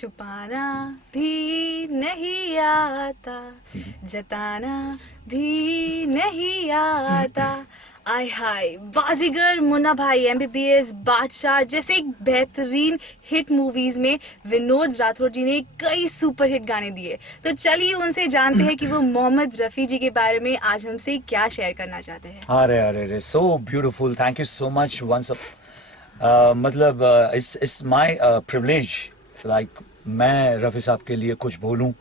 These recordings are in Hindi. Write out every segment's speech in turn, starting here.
छुपाना भी नहीं आता, जताना भी नहीं आता। आय हाय, बाजीगर, मुन्ना भाई, एमबीबीएस, बादशाह जैसे एक बेहतरीन हिट मूवीज में विनोद राठौर जी ने कई सुपरहिट गाने दिए। तो चलिए उनसे जानते हैं कि वो मोहम्मद रफ़ी जी के बारे में आज हमसे क्या शेयर करना चाहते हैं। अरे अरे अरे, so beautiful, thank you so much once. मतलब इट्स माय प्रिविलेज, लाइक मैं रफ़ी साहब के लिए कुछ बोलूं।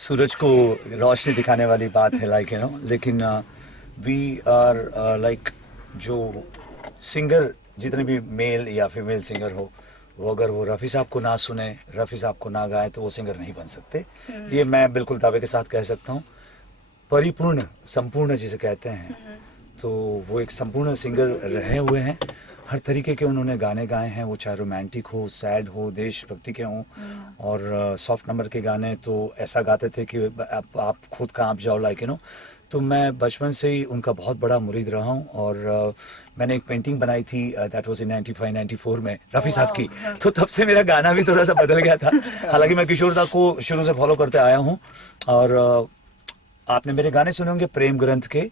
सूरज को रोशनी दिखाने वाली बात है, लाइक यू नो, लेकिन वी आर लाइक जो सिंगर, जितने भी मेल या फीमेल सिंगर हो, वो अगर वो रफ़ी साहब को ना सुने, रफ़ी साहब को ना गाए, तो वो सिंगर नहीं बन सकते। ये मैं बिल्कुल दावे के साथ कह सकता हूँ। परिपूर्ण, संपूर्ण जिसे कहते हैं, तो वो एक संपूर्ण सिंगर रहे हुए हैं। हर तरीके के उन्होंने गाने गाए हैं, वो चाहे रोमांटिक हो, सैड हो, देशभक्ति के हों, और सॉफ्ट नंबर के गाने तो ऐसा गाते थे कि आप खुद कांप जाओ, लाइक यू नो। तो मैं बचपन से ही उनका बहुत बड़ा मुरीद रहा हूँ, और मैंने एक पेंटिंग बनाई थी, दैट वाज इन 95-94 में, रफ़ी साहब की। तो तब से मेरा गाना भी थोड़ा सा बदल गया था। हालांकि मैं किशोर दा को शुरू से फॉलो करते आया हूँ, और आपने मेरे गाने सुने होंगे प्रेम ग्रंथ के,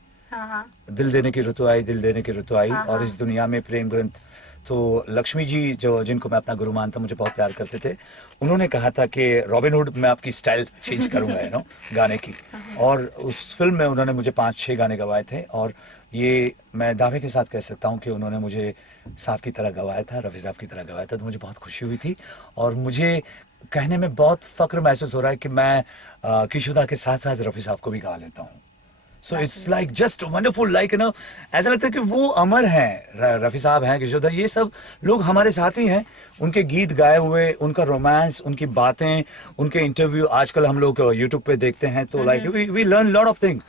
दिल देने की ऋतु आई, दिल देने की ऋतु आई, और इस दुनिया में प्रेम ग्रंथ। तो लक्ष्मी जी, जो जिनको मैं अपना गुरु मानता हूँ, मुझे बहुत प्यार करते थे, उन्होंने कहा था कि रॉबिन हुड मैं आपकी स्टाइल चेंज करूंगा, यू नो, गाने की। और उस फिल्म में उन्होंने मुझे 5-6 गाने गवाए थे, और ये मैं दावे के साथ कह सकता हूँ कि उन्होंने मुझे साहब की तरह गवाया था, रफ़ी साहब की तरह गवाया था। तो मुझे बहुत खुशी हुई थी, और मुझे कहने में बहुत फक्र महसूस हो रहा है कि मैं किशोदा के साथ साथ रफ़ी साहब को भी गा लेता हूँ। So it's like just wonderful, like you know, ऐसा लगता है कि वो अमर हैं, रफ़ी साहब हैं, किशोर, ये सब लोग हमारे साथ ही हैं। उनके गीत गाए हुए, उनका रोमांस, उनकी बातें, उनके इंटरव्यू आजकल हम लोग यूट्यूब पे देखते हैं, तो like we learn lot of thing,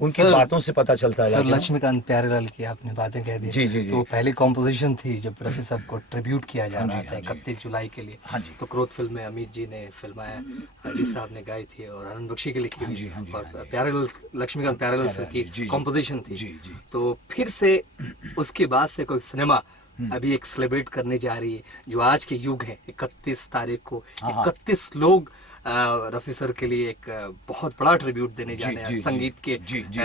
उनकी बातों से पता चलता है। सर, लक्ष्मीकांत प्यारेलाल की आपने बातें कह दी। जी जी जी। तो पहली कॉम्पोजिशन थी जब रफ़ी साहब को ट्रिब्यूट किया जा रहा था 31 जुलाई के लिए। हाँ जी। तो क्रोध फिल्म में अमित जी ने फिल्माया, अजीत साहब ने गाई थी, और आनंद बख्शी के लिखी हुई, और प्यारेलाल, लक्ष्मीकांत प्यारेलाल सर की कॉम्पोजिशन थी। तो फिर से उसके बाद से कोई सिनेमा अभी एक सेलिब्रेट करने जा रही है, जो आज के युग है। 31 तारीख को 31 लोग रफ़ी सर के लिए एक बहुत बड़ा ट्रिब्यूट देने जा रहे हैं, संगीत के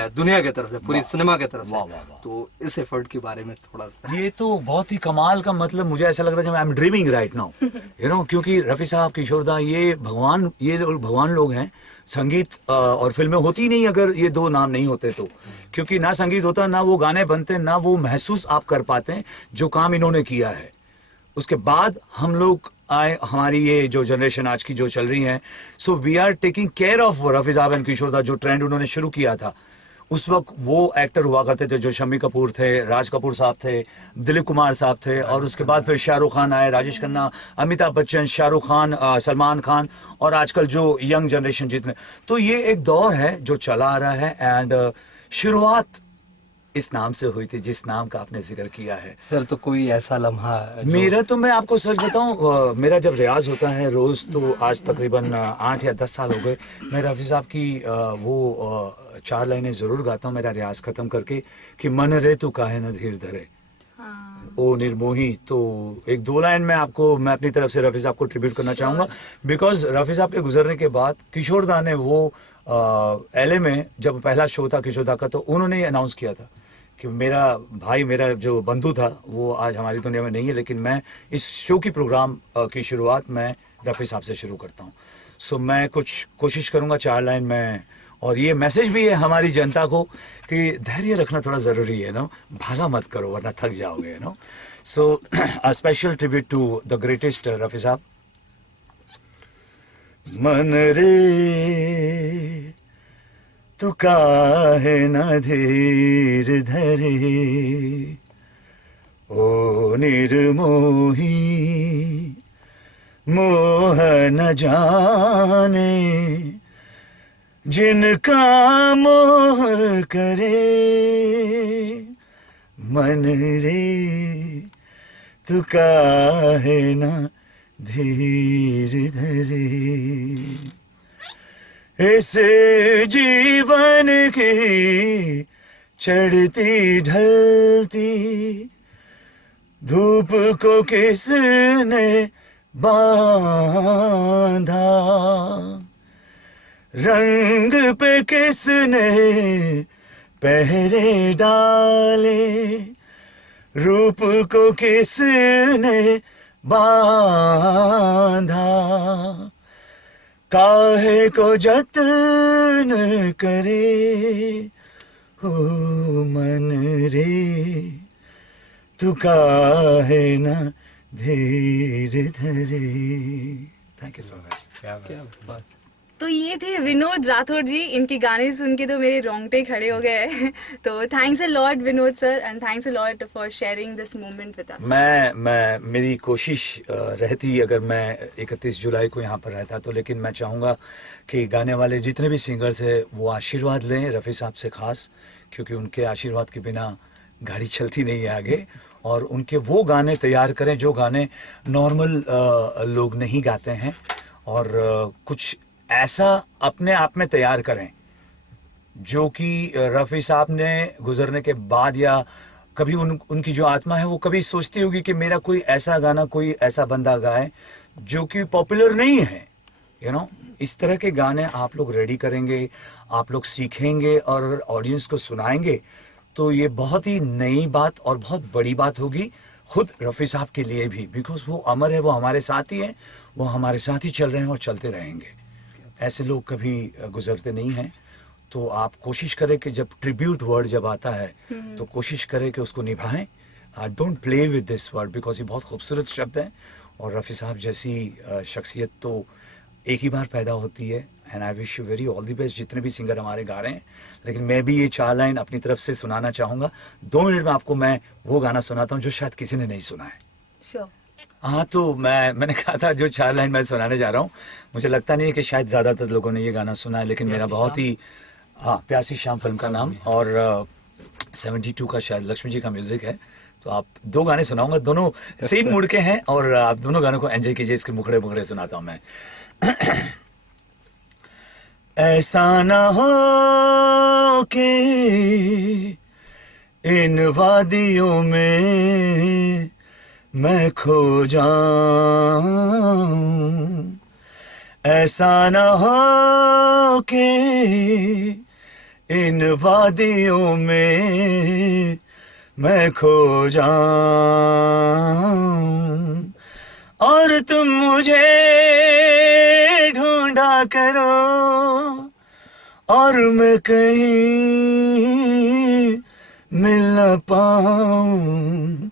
दुनिया की तरफ से, पूरी सिनेमा की तरफ से। तो इस एफर्ट के बारे में थोड़ा सा। ये तो बहुत ही कमाल का, मतलब मुझे ऐसा लग रहा है कि I am dreaming right now, you know, क्योंकि रफ़ी साहब, किशोरदा, ये भगवान, ये भगवान लोग हैं। संगीत और फिल्में होती नहीं अगर ये दो नाम नहीं होते तो, क्योंकि ना संगीत होता, ना वो गाने बनते, ना वो महसूस आप कर पाते हैं जो काम इन्होंने किया है। उसके बाद हम लोग आए, हमारी ये जो जनरेशन आज की जो चल रही है, so we are taking care of Rafi sahab and किशोरदा। जो ट्रेंड उन्होंने शुरू किया था, उस वक्त वो एक्टर हुआ करते थे जो शम्मी कपूर थे, राज कपूर साहब थे, दिलीप कुमार साहब थे, और उसके बाद फिर शाहरुख खान आए, राजेश खन्ना, अमिताभ बच्चन, शाहरुख खान, सलमान खान, और आजकल जो यंग जनरेशन जितने। तो ये एक दौर है जो चला आ रहा है, एंड शुरुआत इस नाम से हुई थी जिस नाम का आपने जिक्र किया है। सर, तो कोई ऐसा लम्हा मेरा, तो मैं आपको सच बताऊं, मेरा जब रियाज होता है रोज, तो आज तकरीबन 8 या 10 साल हो गए, मैं रफ़ी साहब की वो 4 लाइनें जरूर गाता हूँ मेरा रियाज खत्म करके, कि मन रे तू काहे न धीर धरे, ओ निर्मोही। तो 1-2 लाइन में आपको मैं अपनी तरफ से रफ़ी साहब को ट्रिब्यूट करना चाहूंगा, बिकॉज रफ़ी साहब के गुजरने के बाद किशोरदा ने वो LA में जब पहला शो था किशोरदा का, तो उन्होंने ये अनाउंस किया था कि मेरा भाई, मेरा जो बंधु था, वो आज हमारी दुनिया में नहीं है, लेकिन मैं इस शो की प्रोग्राम की शुरुआत मैं रफ़ी साहब से शुरू करता हूँ। सो मैं कुछ कोशिश करूँगा 4 लाइन में, और ये मैसेज भी है हमारी जनता को कि धैर्य रखना थोड़ा ज़रूरी है, नो, भागा मत करो वरना थक जाओगे, no. So a special tribute to the greatest Rafi sahab. मन रे तू काहे न धीर धरे, ओ निर्मोही मोह न जाने, जिनका मोह करे, मन रे तू काहे न धीर धरे। इस जीवन की चढ़ती ढलती धूप को किसने बांधा, रंग पे किसने पहरे डाले, रूप को किसने बांधा, काहे को जतन करे हो मन रे, तू काहे ना धीर धरे। Thank you so much. क्या बात। तो ये थे विनोद राठौर जी, इनके गाने सुन के तो मेरे रोंगटे खड़े हो गए। तो thanks a lot Vinod sir, and thanks a lot for sharing this moment with us. मैं मेरी कोशिश रहती अगर मैं 31 जुलाई को यहाँ पर रहता तो, लेकिन मैं चाहूँगा कि गाने वाले जितने भी सिंगर्स हैं वो आशीर्वाद लें रफ़ी साहब से खास, क्योंकि उनके आशीर्वाद के बिना गाड़ी चलती नहीं है आगे, और उनके वो गाने तैयार करें जो गाने नॉर्मल लोग नहीं गाते हैं, और कुछ ऐसा अपने आप में तैयार करें जो कि रफ़ी साहब ने गुजरने के बाद या कभी उनकी जो आत्मा है वो कभी सोचती होगी कि मेरा कोई ऐसा गाना कोई ऐसा बंदा गाए जो कि पॉपुलर नहीं है, यू नो। इस तरह के गाने आप लोग रेडी करेंगे, आप लोग सीखेंगे और ऑडियंस को सुनाएंगे, तो ये बहुत ही नई बात और बहुत बड़ी बात होगी खुद रफ़ी साहब के लिए भी, बिकॉज वो अमर है, वो हमारे साथ ही है, वो हमारे साथ ही चल रहे हैं और चलते रहेंगे। ऐसे लोग कभी गुजरते नहीं हैं। तो आप कोशिश करें कि जब ट्रिब्यूट वर्ड जब आता है तो कोशिश करें कि उसको निभाएं। Don't play with this word because ये बहुत खूबसूरत शब्द है, और रफ़ी साहब जैसी शख्सियत तो एक ही बार पैदा होती है। And I wish you very all the best जितने भी सिंगर हमारे गा रहे हैं। लेकिन मैं भी ये 4 लाइन अपनी तरफ से सुनाना चाहूँगा। 2 मिनट में आपको मैं वो गाना सुनाता हूँ जो शायद किसी ने नहीं सुना है। Sure. हाँ, तो मैंने कहा था जो 4 लाइन मैं सुनाने जा रहा हूँ, मुझे लगता नहीं है कि शायद ज़्यादातर लोगों ने ये गाना सुना है, लेकिन मेरा बहुत ही, हाँ, प्यासी शाम फिल्म का नाम, और 72 का शायद लक्ष्मी जी का म्यूजिक है। तो आप 2 गाने सुनाऊंगा, दोनों सेम मूड के हैं, और आप दोनों गानों को एंजॉय कीजिए। इसके मुखड़े मुखड़े सुनाता हूँ मैं। ऐसा ना हो के इन वादियों में मैं खो जाऊं, ऐसा न हो के इन वादियों में मैं खो जाऊं, और तुम मुझे ढूंढा करो और मैं कहीं मिल न पाऊं,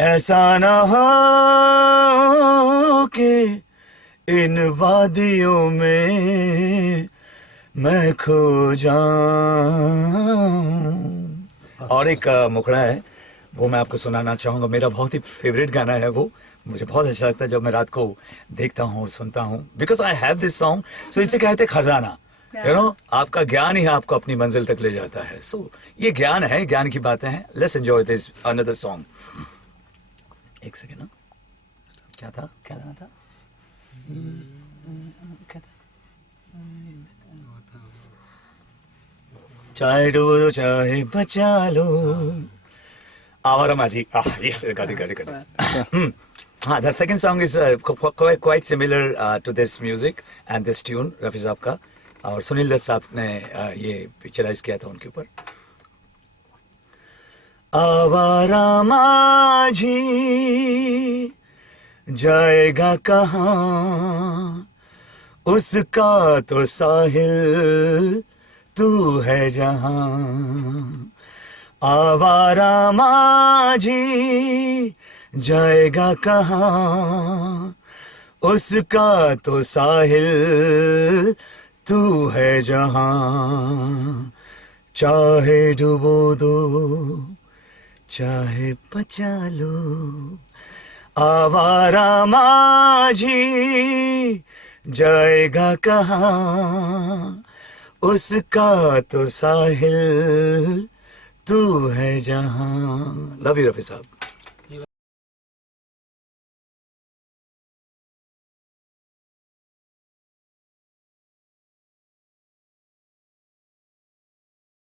ऐसा न हो कि इन वादियों में मैं खो जाऊं। और एक मुखड़ा है वो मैं आपको सुनाना चाहूँगा। मेरा बहुत ही फेवरेट गाना है वो, मुझे बहुत अच्छा लगता है जब मैं रात को देखता हूँ और सुनता हूँ, because I have this song. So इसे कहते खजाना, यू नो, आपका ज्ञान ही आपको अपनी मंजिल तक ले जाता है। सो ये ज्ञान है, ज्ञान की बातें हैं। Let's enjoy this another song. एक सेकेंड ना, क्या था, क्या गाना था, क्या था? चाहे डूबो दो चाहे बचा लो, आवारा माझी। Yes, got it. The second song is quite similar to this music and this tune, Rafi साहब का, और सुनील दत्त साहब ने ये पिक्चराइज किया था उनके ऊपर। आवारा माझी जाएगा कहाँ, उसका तो साहिल तू है जहाँ। आवारा माझी जाएगा कहाँ, उसका तो साहिल तू है जहाँ। चाहे डुबो दो चाहे बचा लो, आवारा माझी जाएगा कहाँ, उसका तो साहिल तू है जहाँ। लव यू रफी साहब।